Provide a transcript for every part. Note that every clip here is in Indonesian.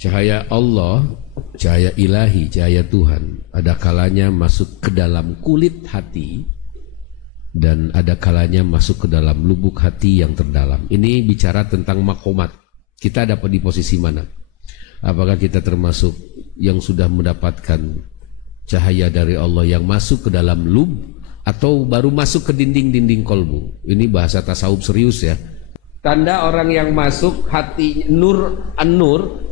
Cahaya Allah, cahaya ilahi, cahaya Tuhan, ada kalanya masuk ke dalam kulit hati dan ada kalanya masuk ke dalam lubuk hati yang terdalam. Ini bicara tentang makomat. Kita dapat di posisi mana? Apakah kita termasuk yang sudah mendapatkan cahaya dari Allah yang masuk ke dalam lub, atau baru masuk ke dinding-dinding kolbu? Ini bahasa tasawuf serius ya. Tanda orang yang masuk hati nur, an-nur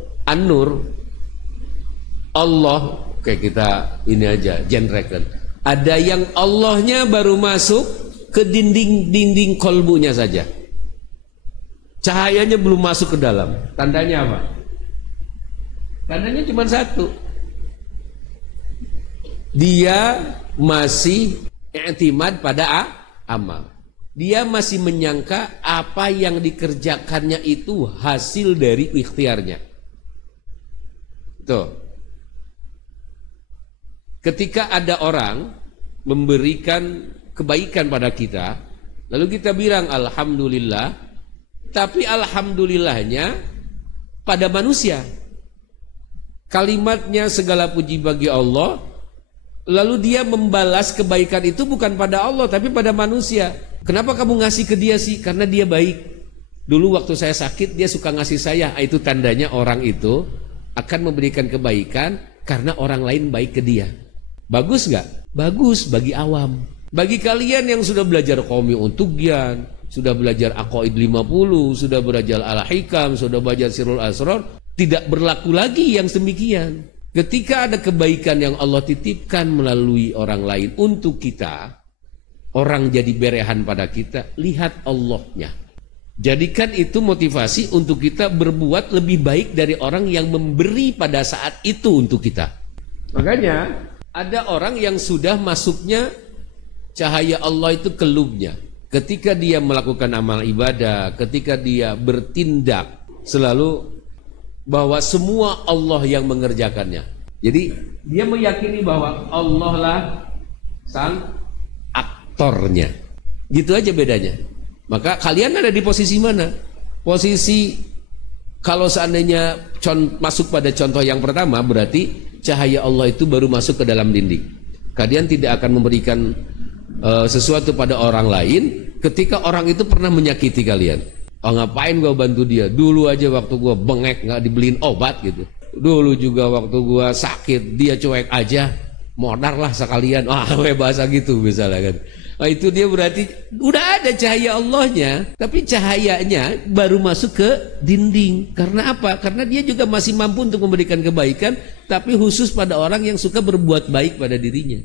Allah, kayak kita ini aja genrekan. Ada yang Allahnya baru masuk ke dinding-dinding kolbunya saja. Cahayanya belum masuk ke dalam. Tandanya apa? Tandanya cuma satu. Dia masih i'timad pada amal. Dia masih menyangka apa yang dikerjakannya itu hasil dari ikhtiarnya. Tuh. Ketika ada orang memberikan kebaikan pada kita, lalu kita bilang alhamdulillah, tapi alhamdulillahnya pada manusia. Kalimatnya segala puji bagi Allah, lalu dia membalas kebaikan itu bukan pada Allah tapi pada manusia. Kenapa kamu ngasih ke dia sih? Karena dia baik. Dulu waktu saya sakit dia suka ngasih saya. Itu tandanya orang itu akan memberikan kebaikan karena orang lain baik ke dia. Bagus nggak? Bagus bagi awam. Bagi kalian yang sudah belajar Qomi Untugian, sudah belajar Aqaid 50, sudah belajar Al-Hikam, sudah belajar Sirul Asrar, tidak berlaku lagi yang demikian. Ketika ada kebaikan yang Allah titipkan melalui orang lain untuk kita, orang jadi berehan pada kita, lihat Allahnya. Jadikan itu motivasi untuk kita berbuat lebih baik dari orang yang memberi pada saat itu untuk kita. Makanya ada orang yang sudah masuknya cahaya Allah itu ke lubnya. Ketika dia melakukan amal ibadah, ketika dia bertindak, selalu bahwa semua Allah yang mengerjakannya. Jadi dia meyakini bahwa Allah lah sang aktornya. Gitu aja bedanya. Maka kalian ada di posisi mana? Posisi kalau seandainya masuk pada contoh yang pertama, berarti cahaya Allah itu baru masuk ke dalam dinding. Kalian tidak akan memberikan sesuatu pada orang lain ketika orang itu pernah menyakiti kalian. Oh, ngapain gua bantu dia? Dulu aja waktu gua bengek nggak dibeliin obat gitu. Dulu juga waktu gua sakit dia cuek aja, modar lah sekalian. Bahasa gitu misalnya kan. Nah, itu dia berarti udah ada cahaya Allahnya, tapi cahayanya baru masuk ke dinding. Karena apa? Karena dia juga masih mampu untuk memberikan kebaikan, tapi khusus pada orang yang suka berbuat baik pada dirinya.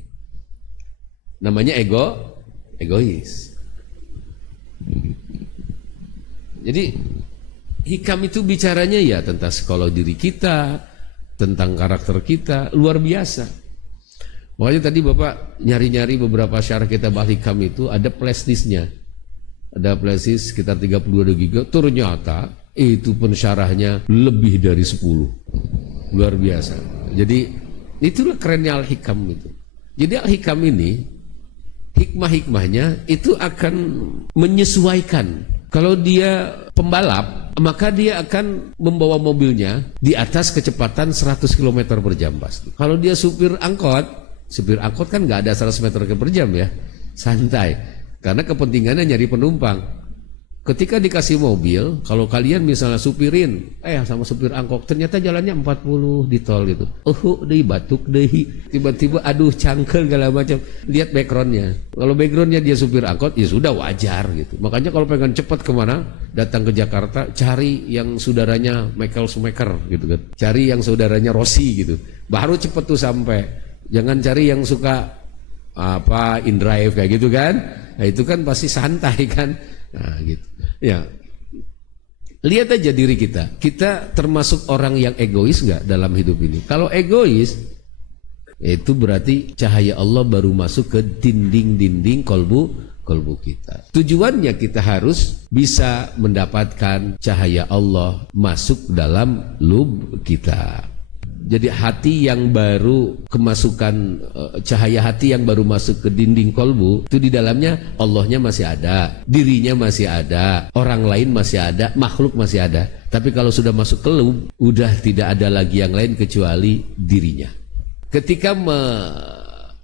Namanya egois. Jadi hikam itu bicaranya ya tentang psikologi diri kita, tentang karakter kita, luar biasa. Makanya tadi Bapak nyari-nyari beberapa syarah kita bahas hikam itu ada flashdisknya. Ada flashdisk sekitar 32 GB. Ternyata itu pensyarahnya lebih dari 10. Luar biasa. Jadi itulah kerennya al-hikam itu. Jadi al-hikam ini hikmah-hikmahnya itu akan menyesuaikan. Kalau dia pembalap, maka dia akan membawa mobilnya di atas kecepatan 100 km per jam pasti. Kalau dia supir angkot kan nggak ada 100 meter per jam ya, santai. Karena kepentingannya nyari penumpang. Ketika dikasih mobil, kalau kalian misalnya supirin, sama supir angkot, ternyata jalannya 40 di tol gitu. Deh batuk deh, tiba-tiba aduh cangkel segala macam. Lihat backgroundnya. Kalau backgroundnya dia supir angkot, ya sudah wajar gitu. Makanya kalau pengen cepat kemana, datang ke Jakarta, cari yang saudaranya Michael Schumacher gitu kan. Cari yang saudaranya Rossi gitu. Baru cepat tuh sampai. Jangan cari yang suka in-drive kayak gitu kan. Nah, itu kan pasti santai kan. Nah, gitu. Ya. Lihat aja diri kita. Kita termasuk orang yang egois nggak dalam hidup ini? Kalau egois, itu berarti cahaya Allah baru masuk ke dinding-dinding kolbu kita. Tujuannya kita harus bisa mendapatkan cahaya Allah masuk dalam lub kita. Jadi hati yang baru kemasukan cahaya hati yang baru masuk ke dinding kolbu, itu di dalamnya Allahnya masih ada, dirinya masih ada, orang lain masih ada, makhluk masih ada. Tapi kalau sudah masuk ke lub, udah tidak ada lagi yang lain kecuali dirinya. Ketika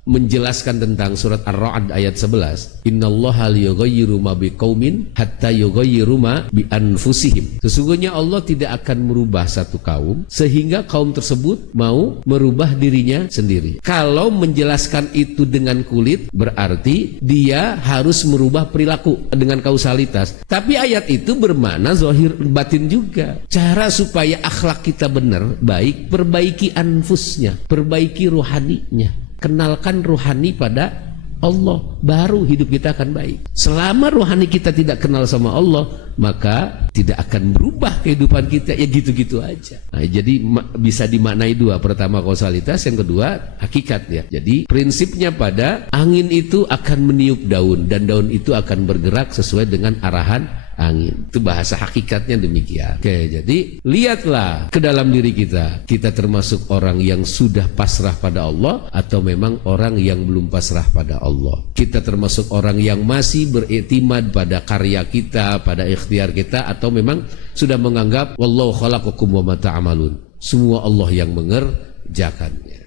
menjelaskan tentang surat Ar-Ra'd ayat 11, innallaha liyughayyiru ma biqaumin hatta yughayyiru ma bi anfusihim. Sesungguhnya Allah tidak akan merubah satu kaum sehingga kaum tersebut mau merubah dirinya sendiri. Kalau menjelaskan itu dengan kulit, berarti dia harus merubah perilaku dengan kausalitas. Tapi ayat itu bermakna zahir batin juga. Cara supaya akhlak kita benar, baik, perbaiki anfusnya, perbaiki rohaninya. Kenalkan rohani pada Allah, baru hidup kita akan baik. Selama rohani kita tidak kenal sama Allah, maka tidak akan berubah kehidupan kita, ya gitu-gitu aja. Nah, jadi bisa dimaknai dua. Pertama kausalitas, yang kedua hakikat ya. Jadi prinsipnya pada angin itu akan meniup daun, dan daun itu akan bergerak sesuai dengan arahan angin. Itu bahasa hakikatnya demikian. Oke, jadi lihatlah ke dalam diri kita. Kita termasuk orang yang sudah pasrah pada Allah atau memang orang yang belum pasrah pada Allah. Kita termasuk orang yang masih beriktimad pada karya kita, pada ikhtiar kita, atau memang sudah menganggap wallahu khalaqakum wa ma ta'malun. Semua Allah yang mengerjakannya.